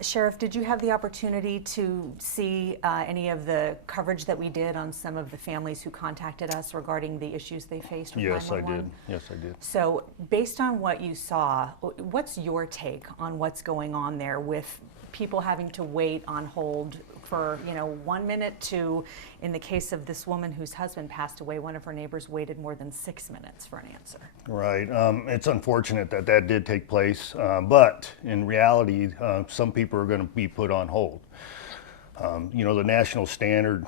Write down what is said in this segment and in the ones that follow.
Sheriff, did you have the opportunity to see any of the coverage that we did on some of the families who contacted us regarding the issues they faced with Yes, 911? I did. Yes, I did. So based on what you saw, what's your take on what's going on there with people having to wait on hold for 1 minute to, in the case of this woman whose husband passed away, one of her neighbors waited more than 6 minutes for an answer? Right. It's unfortunate that that did take place, but in reality, some people are going to be put on hold. The national standard,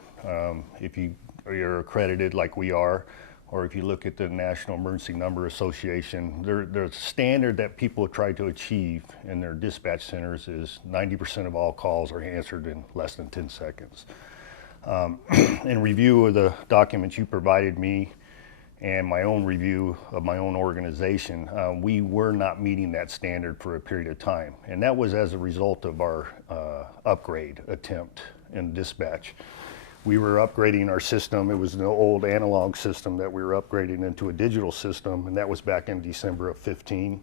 if you're accredited like we are, or if you look at the National Emergency Number Association, the standard that people try to achieve in their dispatch centers is 90% of all calls are answered in less than 10 seconds. In review of the documents you provided me and my own review of my own organization, we were not meeting that standard for a period of time. And that was as a result of our upgrade attempt in dispatch. We were upgrading our system. It was an old analog system that we were upgrading into a digital system, and that was back in December of 15.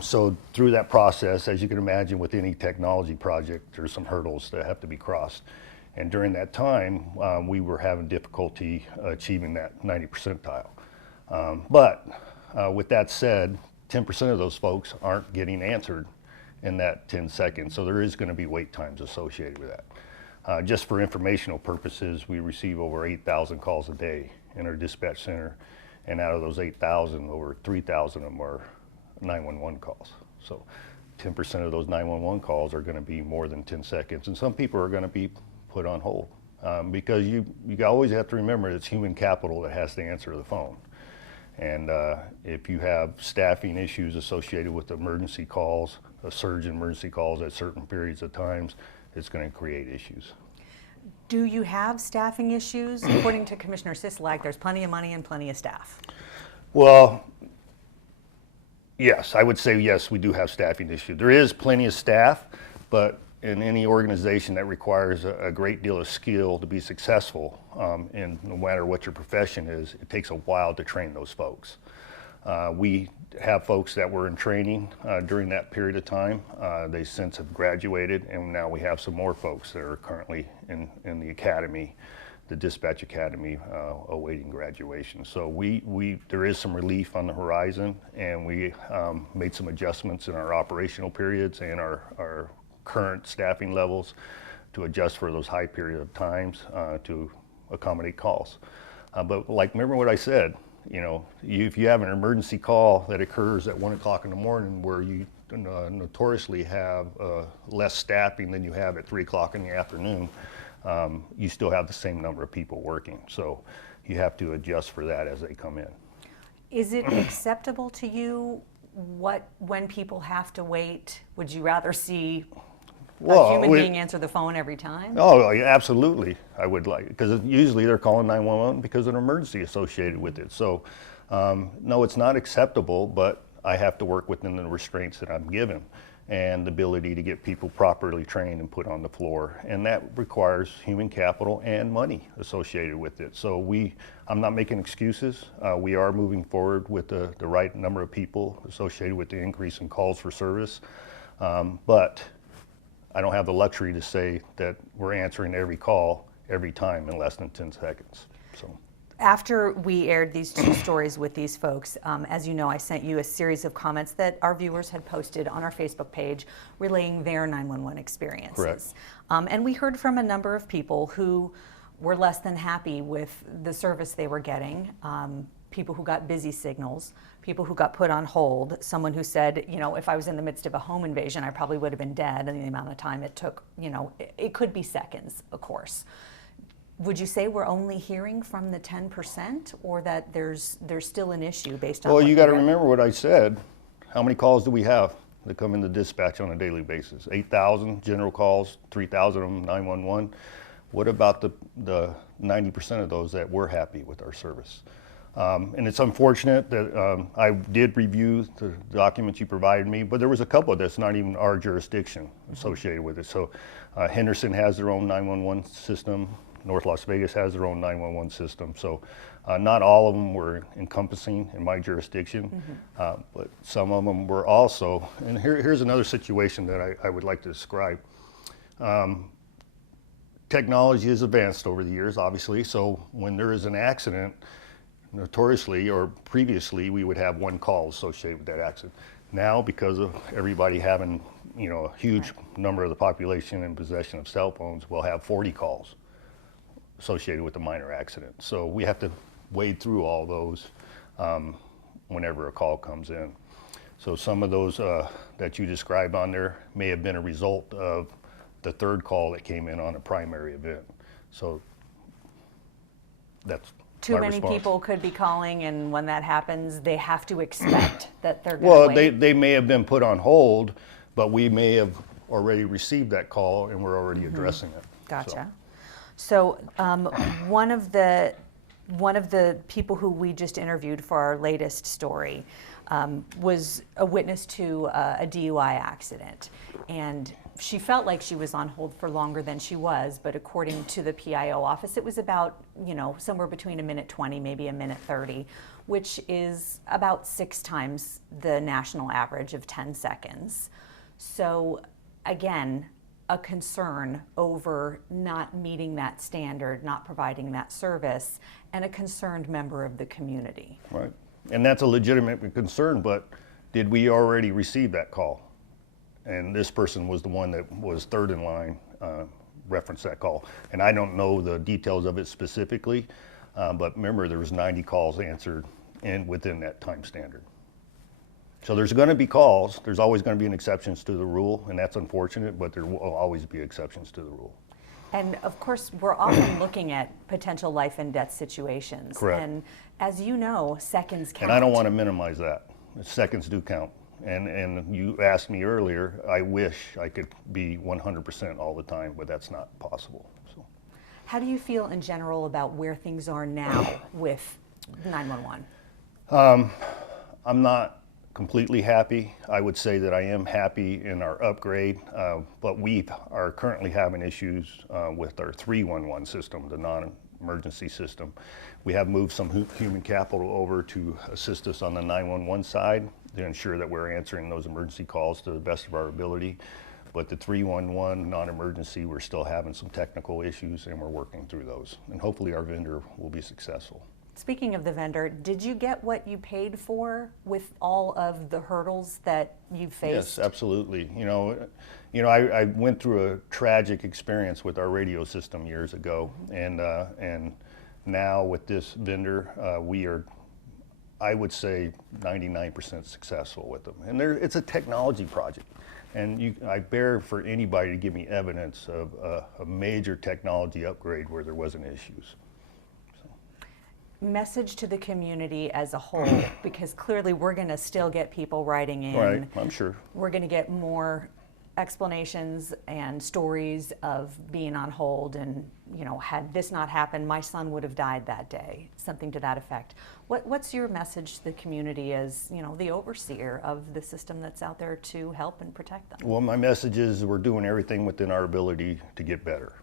So through that process, as you can imagine with any technology project, there's some hurdles that have to be crossed. And during that time, we were having difficulty achieving that 90 percentile. But with that said, 10% of those folks aren't getting answered in that 10 seconds. So there is going to be wait times associated with that. Just for informational purposes, we receive over 8,000 calls a day in our dispatch center. And out of those 8,000, over 3,000 of them are 911 calls. So 10% of those 911 calls are going to be more than 10 seconds. And some people are going to be put on hold because you always have to remember it's human capital that has to answer the phone. And if you have staffing issues associated with emergency calls, a surge in emergency calls at certain periods of times, it's going to create issues. Do you have staffing issues? According to Commissioner Sisolak, there's plenty of money and plenty of staff. Well, yes, I would say yes, we do have staffing issues. There is plenty of staff, but in any organization that requires a great deal of skill to be successful, and no matter what your profession is, it takes a while to train those folks. We have folks that were in training during that period of time. They since have graduated, and now we have some more folks that are currently in the academy, the dispatch academy, awaiting graduation. So there is some relief on the horizon, and we made some adjustments in our operational periods and our current staffing levels to adjust for those high period of times to accommodate calls. But remember what I said, if you have an emergency call that occurs at 1 o'clock in the morning where you notoriously have less staffing than you have at 3 o'clock in the afternoon, you still have the same number of people working. So you have to adjust for that as they come in. Is it acceptable to you when people have to wait? Would you rather see a human being answer the phone every time? Oh, yeah, absolutely. I would like, because usually they're calling 911 because of an emergency associated with it. So, no, it's not acceptable, but I have to work within the restraints that I'm given and the ability to get people properly trained and put on the floor. And that requires human capital and money associated with it. So I'm not making excuses. We are moving forward with the right number of people associated with the increase in calls for service. But I don't have the luxury to say that we're answering every call every time in less than 10 seconds. So. After we aired these two stories with these folks, as you know, I sent you a series of comments that our viewers had posted on our Facebook page relaying their 911 experiences. Correct. And we heard from a number of people who were less than happy with the service they were getting. People who got busy signals, people who got put on hold, someone who said, if I was in the midst of a home invasion, I probably would have been dead in the amount of time it took. It could be seconds, of course. Would you say we're only hearing from the 10%, or that there's still an issue based on? Well, you got to remember what I said. How many calls do we have that come into dispatch on a daily basis? 8,000 general calls, 3,000 of them 911. What about the 90% of those that were happy with our service? And it's unfortunate that I did review the documents you provided me, but there was a couple that's not even our jurisdiction associated with it. So Henderson has their own 911 system. North Las Vegas has their own 911 system. So not all of them were encompassing in my jurisdiction, but some of them were also. And here's another situation that I would like to describe. Technology has advanced over the years, obviously, so when there is an accident, notoriously or previously, we would have one call associated with that accident. Now, because of everybody having, a huge number of the population in possession of cell phones, we'll have 40 calls associated with a minor accident. So we have to wade through all those whenever a call comes in. So some of those that you described on there may have been a result of the third call that came in on a primary event. So that's too my many response. people could be calling, and when that happens, they have to expect that they're going to Well, wait. they may have been put on hold, but we may have already received that call and we're already addressing it. Gotcha. So one of the people who we just interviewed for our latest story was a witness to a DUI accident, and she felt like she was on hold for longer than she was, but according to the PIO office, it was about, somewhere between a minute 20, maybe a minute 30, which is about 6 times the national average of 10 seconds. So again, a concern over not meeting that standard, not providing that service, and a concerned member of the community. Right. And that's a legitimate concern, but did we already receive that call? And this person was the one that was third in line, referenced that call. And I don't know the details of it specifically, but remember there was 90 calls answered within that time standard. So there's going to be calls. There's always going to be an exceptions to the rule, and that's unfortunate, but there will always be exceptions to the rule. And of course, we're often looking at potential life and death situations. Correct. And as you know, seconds count. And I don't want to minimize that. Seconds do count. And you asked me earlier, I wish I could be 100% all the time, but that's not possible. So. How do you feel in general about where things are now with 911? I'm not completely happy. I would say that I am happy in our upgrade, but we are currently having issues with our 311 system, the non-emergency system. We have moved some human capital over to assist us on the 911 side to ensure that we're answering those emergency calls to the best of our ability. But the 311 non-emergency, we're still having some technical issues and we're working through those. And hopefully our vendor will be successful. Speaking of the vendor, did you get what you paid for with all of the hurdles that you faced? Yes, absolutely. I went through a tragic experience with our radio system years ago, and now with this vendor, we are, I would say, 99% successful with them. And it's a technology project, and I bear for anybody to give me evidence of a major technology upgrade where there wasn't issues. Message to the community as a whole, because clearly we're going to still get people writing in. Right, I'm sure. We're going to get more explanations and stories of being on hold and, had this not happened, my son would have died that day, something to that effect. What's your message to the community as, the overseer of the system that's out there to help and protect them? Well, my message is we're doing everything within our ability to get better.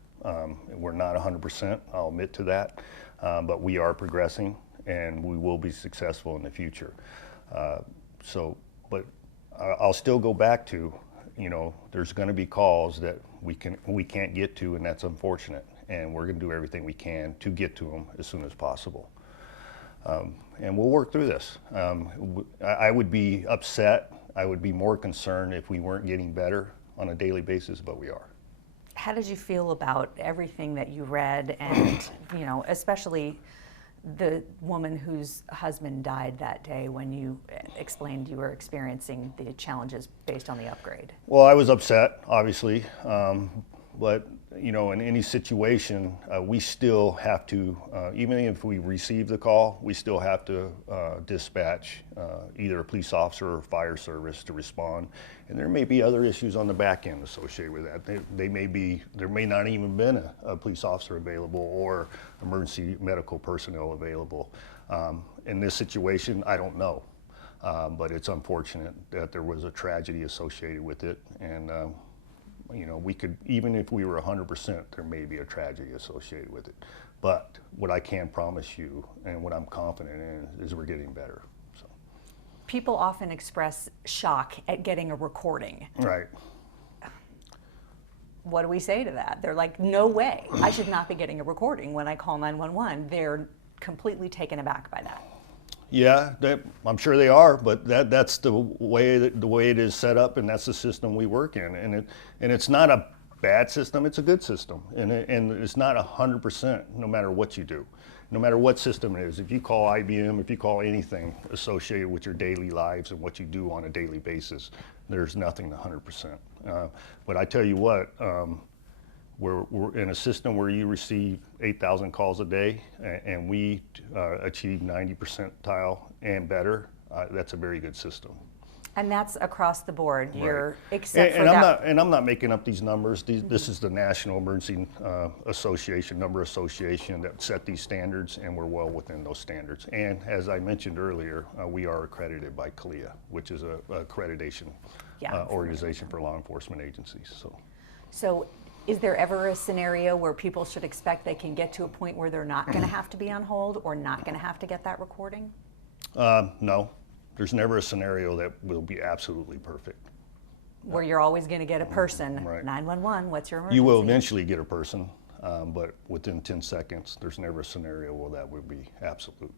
We're not 100%, I'll admit to that. But we are progressing and we will be successful in the future. But I'll still go back to, there's going to be calls that we can't get to, and that's unfortunate. And we're going to do everything we can to get to them as soon as possible. And we'll work through this. I would be upset, I would be more concerned if we weren't getting better on a daily basis, but we are. How did you feel about everything that you read and, especially the woman whose husband died that day when you explained you were experiencing the challenges based on the upgrade? Well, I was upset, obviously, but in any situation, we still have to, even if we receive the call, we still have to dispatch either a police officer or fire service to respond. And there may be other issues on the back end associated with that. There may not even been a police officer available or emergency medical personnel available. In this situation, I don't know. But it's unfortunate that there was a tragedy associated with it. And You know, we could, even if we were 100%, there may be a tragedy associated with it. But what I can promise you, and what I'm confident in, is we're getting better. So. People often express shock at getting a recording. Right. What do we say to that? They're like, no way, I should not be getting a recording when I call 911. They're completely taken aback by that. Yeah, I'm sure they are, but that's the way it is set up, and that's the system we work in. And it's not a bad system; it's a good system, and it's not 100% no matter what you do, no matter what system it is. If you call IBM, if you call anything associated with your daily lives and what you do on a daily basis, there's nothing 100%. But I tell you what. We're in a system where you receive 8,000 calls a day, and we achieve 90 percentile and better. That's a very good system. And that's across the board. Right. You're except for that. I'm not making up these numbers. This is the National Emergency Association that set these standards, and we're well within those standards. And as I mentioned earlier, we are accredited by CLIA, which is a accreditation organization for law enforcement agencies. So is there ever a scenario where people should expect they can get to a point where they're not going to have to be on hold or not going to have to get that recording? No, there's never a scenario that will be absolutely perfect. Where you're always going to get a person, Right. 911, what's your emergency? You will eventually get a person, but within 10 seconds, there's never a scenario where that would be absolute.